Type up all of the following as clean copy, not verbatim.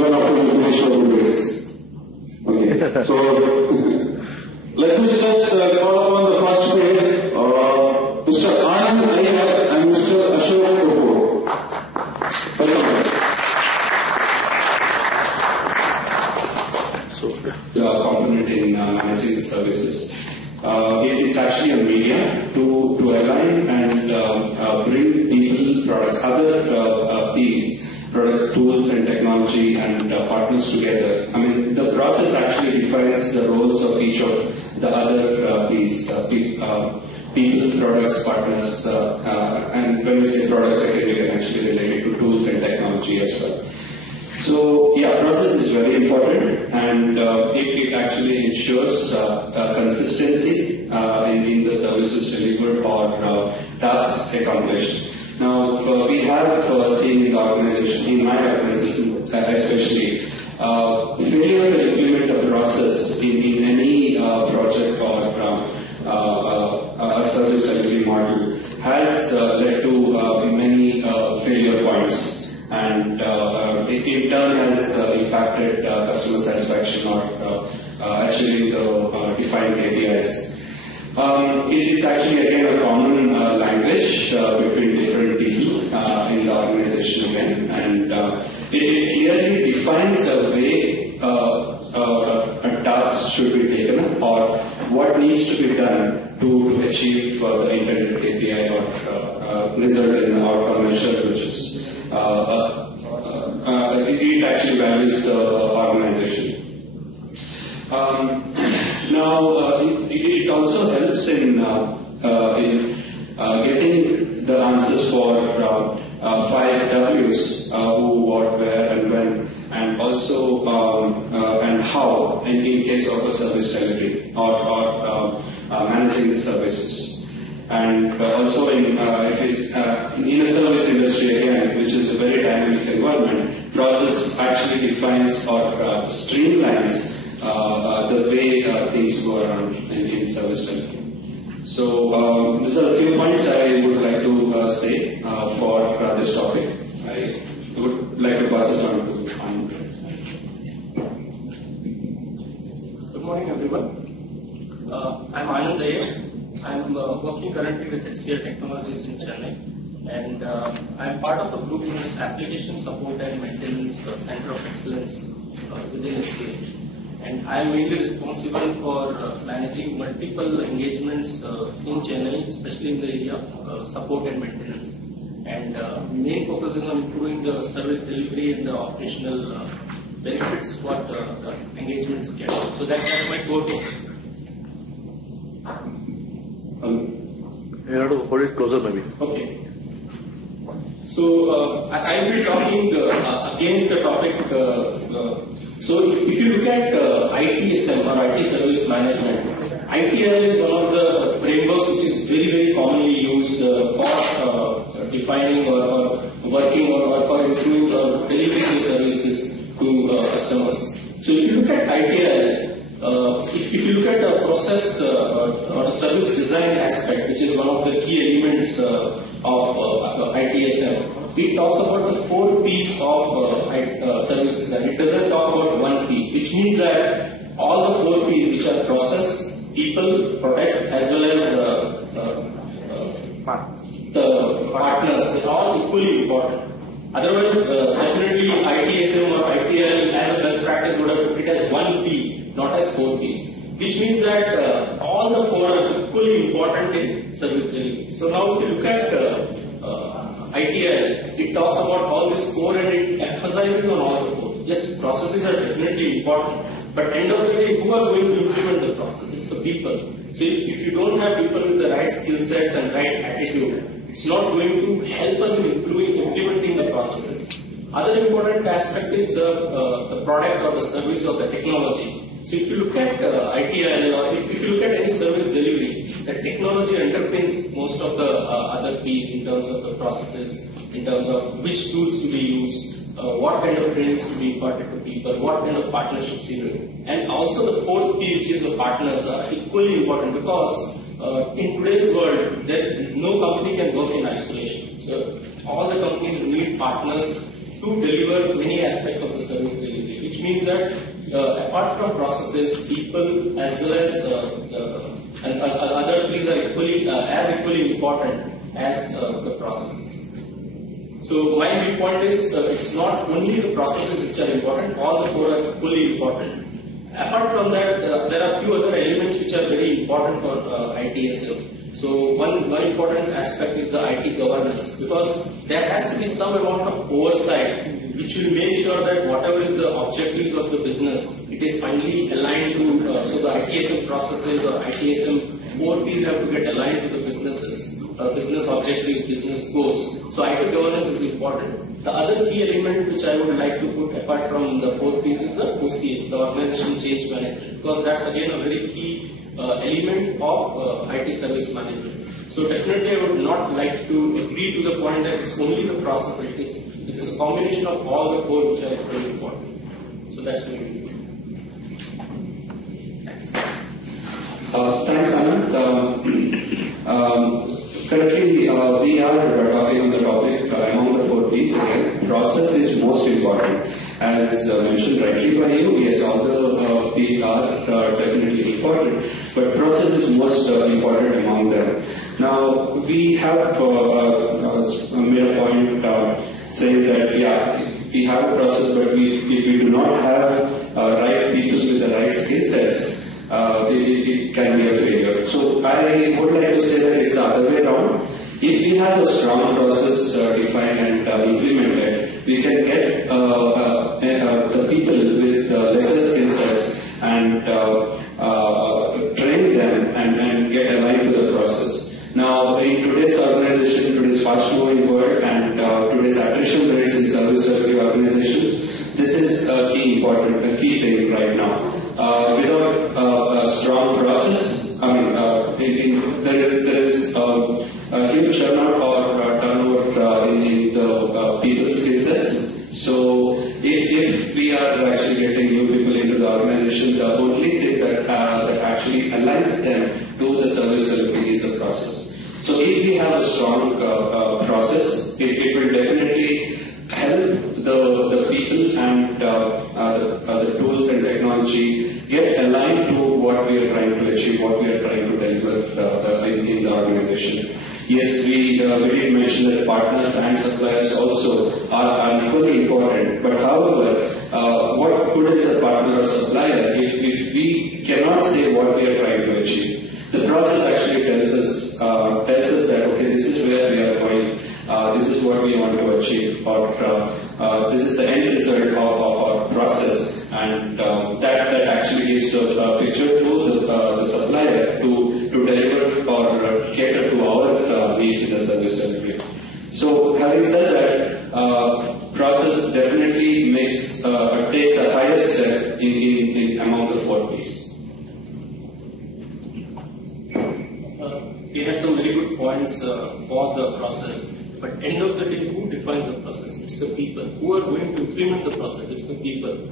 even after we finish our debates. Okay, so let me just call upon the first pair, Mr. Anand Iyer and Mr. Ashok Kapoor. Welcome. The component in managing the services. It's actually a medium to align and bring people, products, other P's, product tools and technology and partners together. I mean, the process actually defines the roles of each of the other P's, people, products, partners, and when we say products, we can actually relate it to tools and technology as well. So, yeah, process is very important, and it actually ensures consistency in the services delivered or tasks accomplished. Now, we have seen in the organization, in my organization especially, failure to implement a process in any project or a service delivery model has led to many failure points. And it in turn has impacted customer satisfaction or achieving the defined KPIs. It's actually again a common language between different people in the organization again, and it clearly defines the way a task should be taken up or what needs to be done to achieve the intended KPI or result in the outcome measure, which is it actually values the organization. Now, it also helps in getting the answers for 5 W's: who, what, where, and when, and also and how in case of a service delivery or managing the services. And also in a service industry again, which is a very dynamic environment, process actually defines or streamlines the way things go around in service delivery. So these are a few points I would like to say for this topic. I would like to pass it on to Anand. Good morning, everyone. I'm Anand Iyer. I'm working currently with HCL Technologies in Chennai, and I'm part of a group known as Application Support and Maintenance Center of Excellence within HCL. And I'm mainly responsible for managing multiple engagements in Chennai, especially in the area of support and maintenance. And main focus is on improving the service delivery and the operational benefits what the engagements get. So that's my core focus. You have to hold it closer, maybe. Okay. So I will be talking against the topic. So if you look at ITSM or IT Service Management, ITL is one of the frameworks which is very commonly used for defining or working or for improving or delivering the services to customers. So if you look at ITL, if you look at the process or the service design aspect, which is one of the key elements of ITSM, it talks about the 4 P's of service design. It doesn't talk about 1 P, which means that all the 4 P's, which are process, people, products, as well as the partners, they're all equally important. Otherwise, definitely ITSM or ITL as a best practice would have put it as 1 P, not as 4 P's, which means that all the 4 are equally important in service delivery. So now if you look at ITL, it talks about all this 4 and it emphasizes on all the 4. Yes, processes are definitely important, but end of the day, who are going to implement the processes? So people. So if you don't have people with the right skill sets and right attitude, it's not going to help us in implementing the processes. Other important aspect is the product or the service or the technology. So if you look at ITL or if you look at any service delivery, the technology underpins most of the other P's in terms of the processes, in terms of which tools to be used, what kind of trainings to be imparted to people, what kind of partnerships you do. And also the 4th P, which is the partners, are equally important because in today's world, no company can work in isolation. So all the companies need partners to deliver many aspects of the service delivery. which means that apart from processes, people as well as and other things are equally important as the processes. So my viewpoint is it's not only the processes which are important, all the four are equally important. Apart from that, there are few other elements which are very important for ITSM. So one important aspect is the IT governance, because there has to be some amount of oversight which will make sure that whatever is the objectives of the business, it is finally aligned to, so the ITSM processes or ITSM 4Ps have to get aligned to the businesses, business objectives, business goals. So IT governance is important. The other key element which I would like to put apart from the 4Ps is the OCA, the Organization Change Management, because that's again a very key element of IT service management. So definitely I would not like to agree to the point that it's only the processes. It is a combination of all the four which are very important. So that's my view. Thanks. Thanks, Anand. Currently, we are talking on the topic among the 4Ps again. Process is most important. As mentioned rightly by you, yes, all the Ps are definitely important, but process is most important among them. Now, we have made a point saying that, yeah, we have a process, but if we do not have right people with the right skill sets, it can be a failure. So I would like to say that it's the other way around. If we have a strong process defined and implemented, we can get the people with lesser skill sets and train them and get aligned to the process. Now, in today's organization, today's fast-moving world, and today's attrition rates in service delivery organizations, this is a key thing right now. Without a strong process, there is a huge turnover or turnover in the people's skill sets. So, if we are actually getting new people into the organization, the only thing that actually aligns them to the service delivery is the process. So, if we have a strong process, it will definitely help the people and the tools and technology get aligned to what we are trying to achieve, what we are trying to deliver in the organization. Yes, we did mention that partners and suppliers also are equally important, but however, what good is a partner or supplier if we cannot say what we are trying to achieve? The process actually tells us that, okay, this is where we are going, this is what we want to achieve, or this is the end result of our process, and that actually gives a picture to the supplier to deliver or cater to our needs in the service delivery. So, having said that, process definitely takes a higher step in among the 4Ps. We had some very good points for the process, but end of the day, who defines the process? It's the people. Who are going to implement the process? It's the people.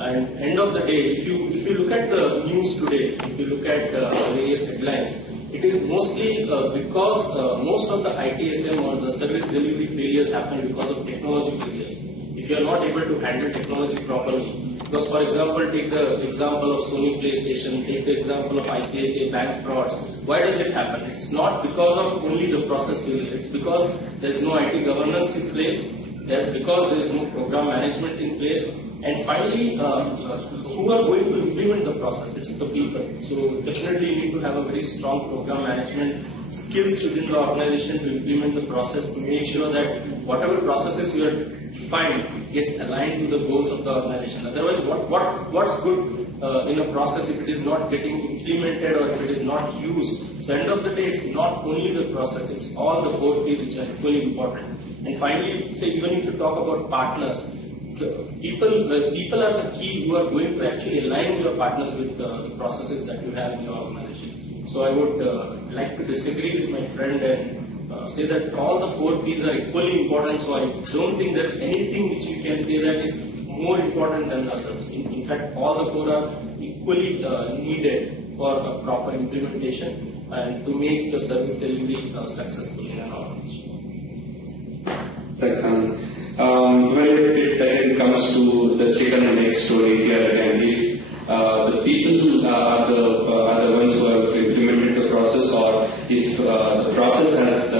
And end of the day, if you look at the news today, if you look at various headlines, it is mostly because most of the ITSM or the service delivery failures happen because of technology failures. If you are not able to handle technology properly, because for example, take the example of Sony PlayStation, take the example of ICICI Bank frauds. Why does it happen? It's not because of only the process failure. It's because there is no IT governance in place. That's because there is no program management in place. And finally, who are going to implement the process? It's the people. So definitely you need to have a very strong program management skills within the organization to implement the process, to make sure that whatever processes you are defined, it gets aligned to the goals of the organization. Otherwise, what's good in a process if it is not getting implemented or if it is not used? So end of the day, it's not only the process, it's all the 4Ps which are equally important. And finally, say even if you talk about partners, the people are the key who are going to actually align your partners with the processes that you have in your organization. So I would like to disagree with my friend and say that all the 4Ps are equally important. So I don't think there's anything which you can say that is more important than others. In fact, all the four are equally needed for a proper implementation and to make the service delivery successful in an organization. Thanks, Anand. When it comes to the chicken chicken and egg story here again. If the people are the ones who have implemented the process, or if the process has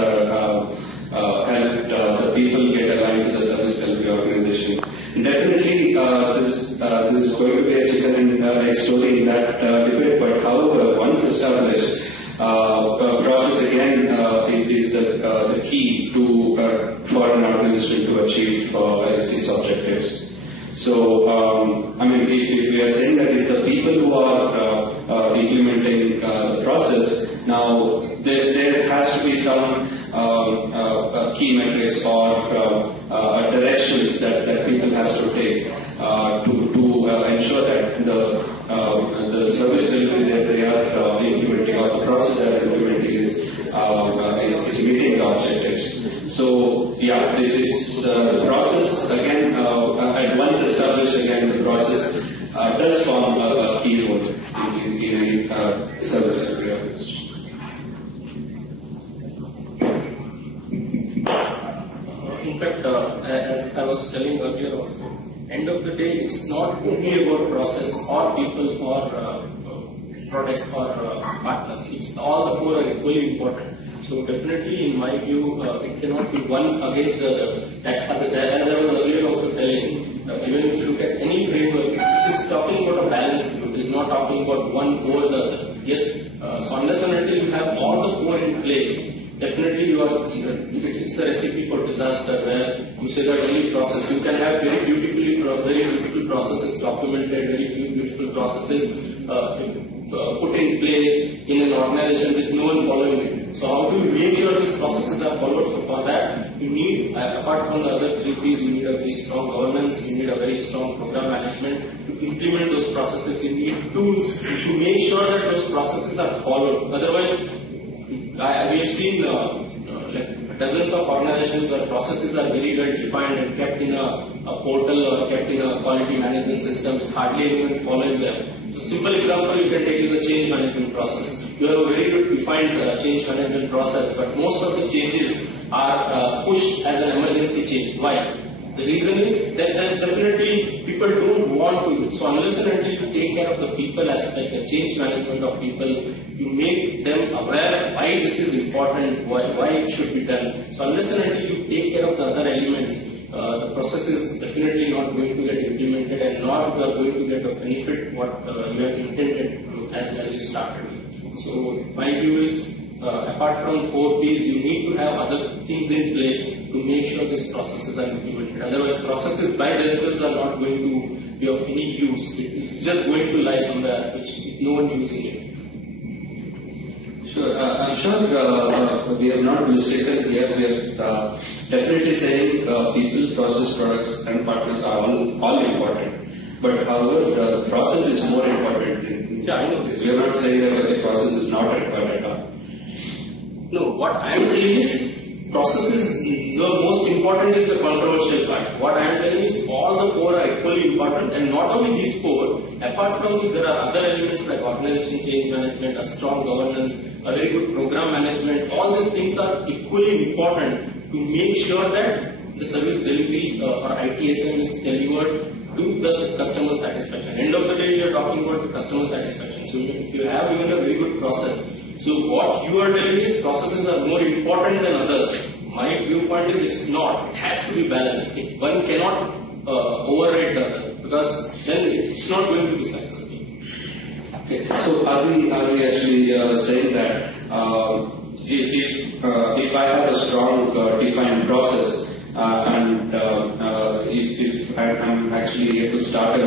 helped the people get aligned with the service delivery organization. And definitely, this is going to be a chicken and egg story in that debate. But however, once established, process again is the key to for an organization to achieve its objectives. So, I mean, if we are saying that it's the people who are implementing the process, now there has to be some key metrics or directions that people has to take to ensure that the service delivery that they are implementing, or the process that they are implementing is meeting the objectives. So yeah, this is the process again. At once established, again the process does form a key role in any service delivery organization. In fact, as I was telling earlier also, end of the day, it's not only about process or people or products or partners. It's all the four are equally important. So definitely, in my view, it cannot be one against the others. That's as I was earlier also telling. Even if you look at any framework, it is talking about a balanced view. It is not talking about one over the other. Yes. So unless and until you have all the four in place, definitely it's a recipe for disaster, where you say that only process. You can have very beautiful processes documented, very beautiful processes put in place in an organization with no one following it. So how do you make sure these processes are followed? So for that, you need, apart from the other three P's, you need a very strong governance, you need a very strong program management to implement those processes. You need tools to make sure that those processes are followed. Otherwise, we have seen like dozens of organizations where processes are very well defined and kept in a portal or kept in a quality management system with hardly anyone following them. So simple example you can take is the change management process. You have a very good defined change management process, but most of the changes are pushed as an emergency change. Why? The reason is that there's definitely people don't want to. So unless and until you take care of the people aspect, the change management of people, you make them aware why this is important, why it should be done. So unless and until you take care of the other elements, the process is definitely not going to get implemented and not going to get a benefit what you have intended as you started. So my view is, apart from 4 P's, you need to have other things in place to make sure these processes are implemented. Otherwise, processes by themselves are not going to be of any use. It's just going to lie somewhere which no one using it. Sure. I'm sure we have not mistaken here. We are definitely saying people, process, products and partners are all important. But however, the process is more important. Yeah, I know this. We are not saying that the process is not required at all. No, what I am telling is process is the most important is the controversial part. What I am telling is all the 4 are equally important, and not only these 4, apart from this there are other elements like organization change management, a strong governance, a very good program management. All these things are equally important to make sure that the service delivery or ITSM is delivered to the customer satisfaction. End of the day, we are talking about the customer satisfaction. So if you have even a very good process, so what you are telling is processes are more important than others. My viewpoint is it's not. It has to be balanced. One cannot override the other, because then it's not going to be successful. Okay. So are we actually saying that if I have a strong defined process and if I'm actually able to start